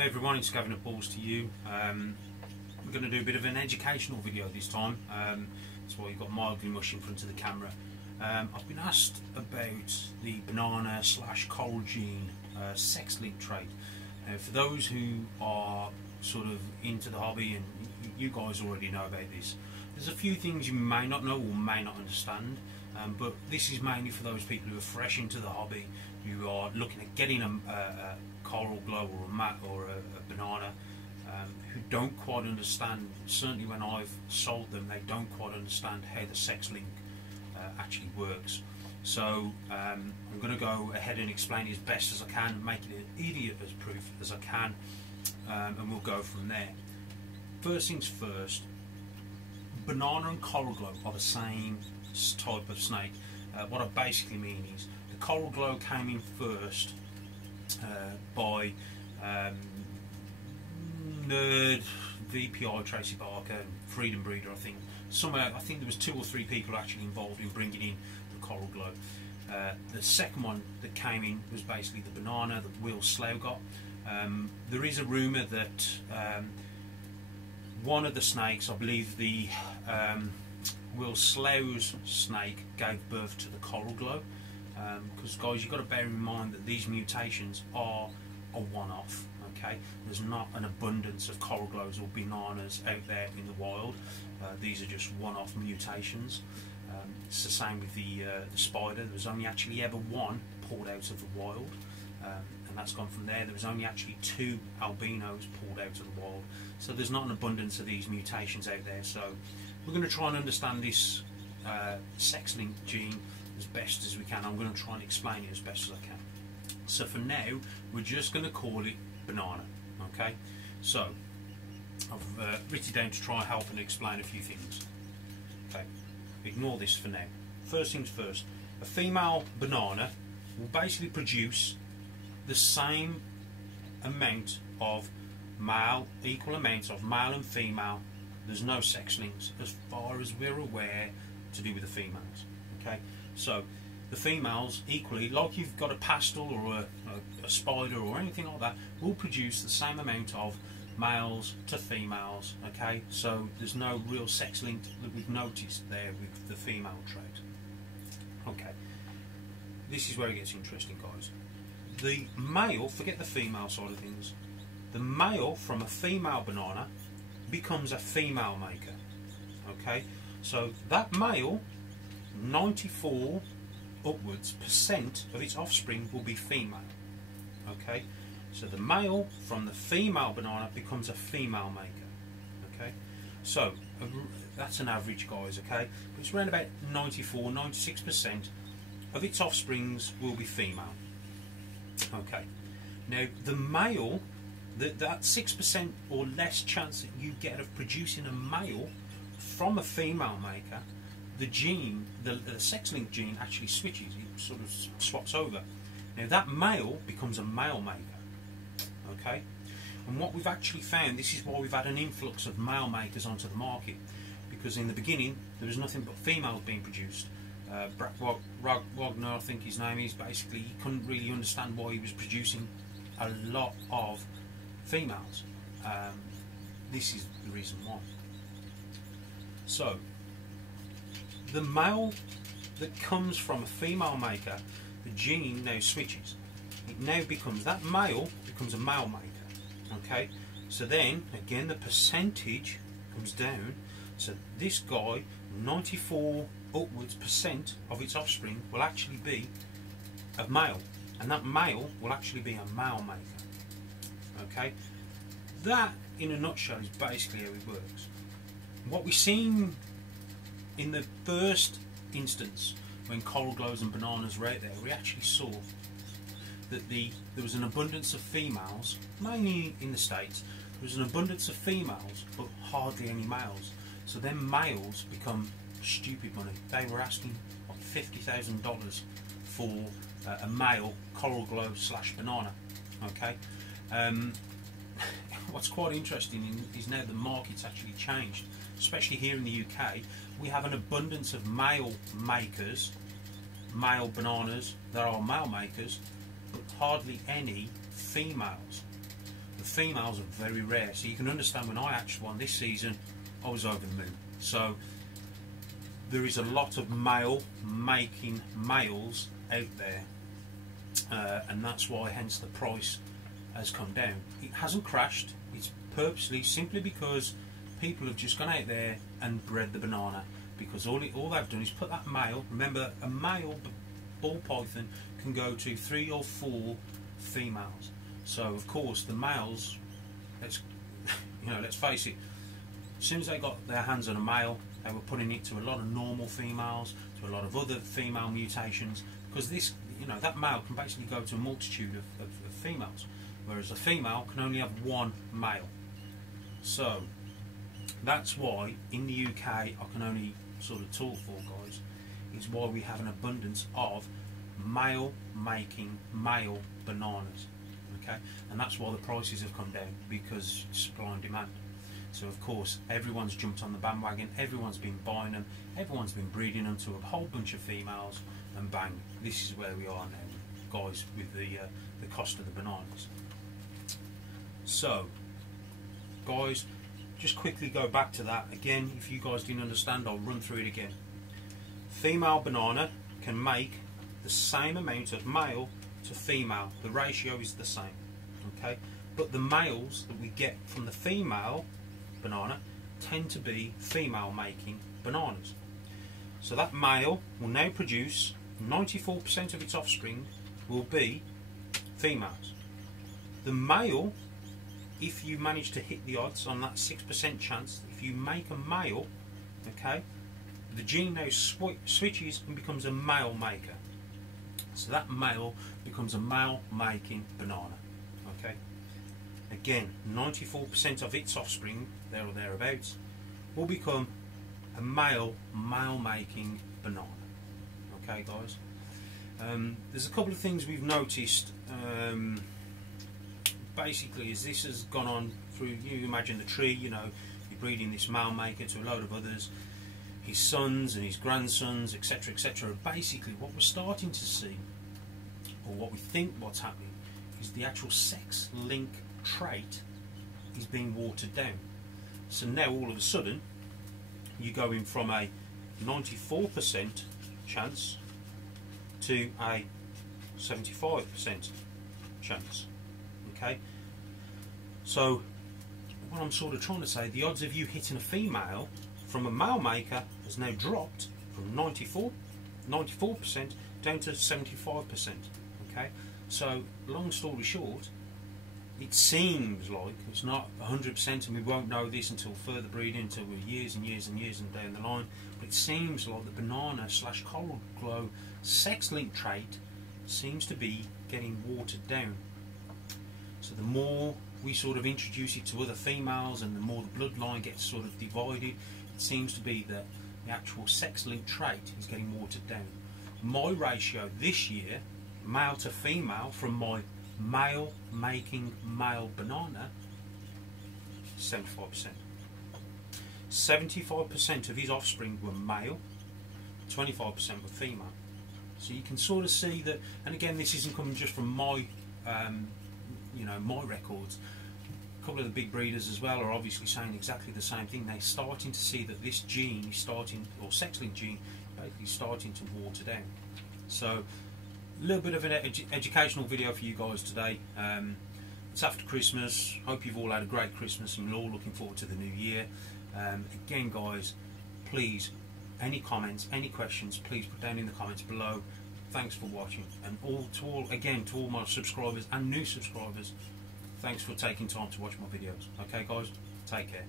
Hey everyone, it's Gavin at Balls to You. We're going to do a bit of an educational video this time. That's why you've got my ugly mush in front of the camera. I've been asked about the banana / coral gene sex link trait. For those who are sort of into the hobby, and you guys already know about this, there's a few things you may not know or may not understand. But this is mainly for those people who are fresh into the hobby, who are looking at getting a coral glow or a banana, who don't quite understand. Certainly when I've sold them, they don't quite understand how the sex link actually works. So I'm going to go ahead and explain it as best as I can, make it as idiot as proof as I can, and we'll go from there. First things first, banana and coral glow are the same type of snake. What I basically mean is the coral glow came in first by Nerd, VPI, Tracy Barker, and Freedom Breeder. I think there was 2 or 3 people actually involved in bringing in the coral glow. The second one that came in was basically the banana that Will Slough got. There is a rumour that one of the snakes, I believe the Will Slough's snake, gave birth to the coral glow, because guys, you've got to bear in mind that these mutations are a one-off. Okay, there's not an abundance of coral glows or bananas out there in the wild. These are just one-off mutations. It's the same with the spider. There was only actually ever one pulled out of the wild, and that's gone from there. There was only actually 2 albinos pulled out of the wild, so there's not an abundance of these mutations out there. So we're going to try and understand this sex link gene as best as we can. I'm going to try and explain it as best as I can. So for now, we're just going to call it banana. Okay, so I've written it down to try and help and explain a few things. Okay, ignore this for now. First things first, a female banana will basically produce the same amount of equal amounts of male and female. There's no sex links as far as we're aware to do with the females. Okay, so the females equally, like you've got a pastel or a spider or anything like that, will produce the same amount of males to females. Okay, so there's no real sex link that we've noticed there with the female trait. Okay, this is where it gets interesting, guys. The male, forget the female side of things, the male from a female banana becomes a female maker. Okay, so that male, 94 upwards % of its offspring will be female. Okay, so the male from the female banana becomes a female maker. Okay, so that's an average, guys. Okay, but it's around about 94–96% of its offsprings will be female. Okay, now the male, that 6% or less chance that you get of producing a male from a female maker, the gene, the sex link gene actually switches, it sort of swaps over. Now that male becomes a male maker. Okay, and what we've actually found, this is why we've had an influx of male makers onto the market, because in the beginning there was nothing but females being produced. Brad Wagner, I think his name is, basically he couldn't really understand why he was producing a lot of females. This is the reason why. So the male that comes from a female maker, the gene now switches. It now becomes, that male becomes a male maker. Okay, so then again the percentage comes down. So this guy, 94 upwards % of its offspring will actually be a male, and that male will actually be a male maker. Okay, that in a nutshell is basically how it works. What we've seen in the first instance when coral glows and bananas were out there, we actually saw that there was an abundance of females, mainly in the States. There was an abundance of females but hardly any males. So then males become stupid money. They were asking like $50,000 for a male coral glow / banana. Okay, what's quite interesting is now the market's actually changed, especially here in the UK. We have an abundance of male makers, male bananas that are male makers, but hardly any females. the females are very rare. So you can understand when I hatched one this season, I was over the moon. So there is a lot of male making males out there, and that's why hence the price has come down. It hasn't crashed. It's purposely simply because people have just gone out there and bred the banana, because all they've done is put that male. Remember, a male ball python can go to 3 or 4 females. So of course the males, let's face it, as soon as they got their hands on a male, they were putting it to a lot of normal females, to a lot of other female mutations, because this, that male can basically go to a multitude of females, whereas a female can only have one male. So that's why in the UK, I can only sort of talk for, guys, is why we have an abundance of male making male bananas. Okay, and that's why the prices have come down, because supply and demand. So of course everyone's jumped on the bandwagon, everyone's been buying them, everyone's been breeding them to a whole bunch of females, and bang, this is where we are now, guys, with the cost of the bananas. So guys, just quickly go back to that again. If you guys didn't understand, I'll run through it again. Female banana can make the same amount of male to female. The ratio is the same, okay? But the males that we get from the female banana tend to be female making bananas. So that male will now produce 94% of its offspring will be females. The male, if you manage to hit the odds on that 6% chance, if you make a male, okay, the gene now switches and becomes a male maker. So that male becomes a male making banana. Okay. Again, 94% of its offspring, there or thereabouts, will become a male making banana. Okay, guys. There's a couple of things we've noticed. Basically, as this has gone on through, you imagine the tree, you're breeding this male maker to a load of others, his sons and his grandsons, etc., etc. Basically, what we're starting to see, or what we think what's happening, is the actual sex link trait is being watered down. So now all of a sudden you're going from a 94% chance to a 75% chance. Okay, so what I'm sort of trying to say, the odds of you hitting a female from a male maker has now dropped from 94% down to 75%. Okay, so long story short, it seems like it's not 100%, and we won't know this until further breeding, until we're years and years and years and down the line, but it seems like the banana / coral glow sex link trait seems to be getting watered down. So the more we sort of introduce it to other females, and the more the bloodline gets sort of divided, it seems to be that the actual sex link trait is getting watered down. My ratio this year, male to female, from my male making male banana, 75%. 75% of his offspring were male, 25% were female. So you can sort of see that, and again, this isn't coming just from my my records. A couple of the big breeders as well are obviously saying exactly the same thing. They're starting to see that this gene is starting, or sex-linked gene, basically starting to water down. So a little bit of an educational video for you guys today. It's after Christmas. Hope you've all had a great Christmas and you're all looking forward to the new year. Again, guys, please, any comments, any questions, please put down in the comments below. Thanks for watching, and to all my subscribers and new subscribers, thanks for taking time to watch my videos. Okay, guys, take care.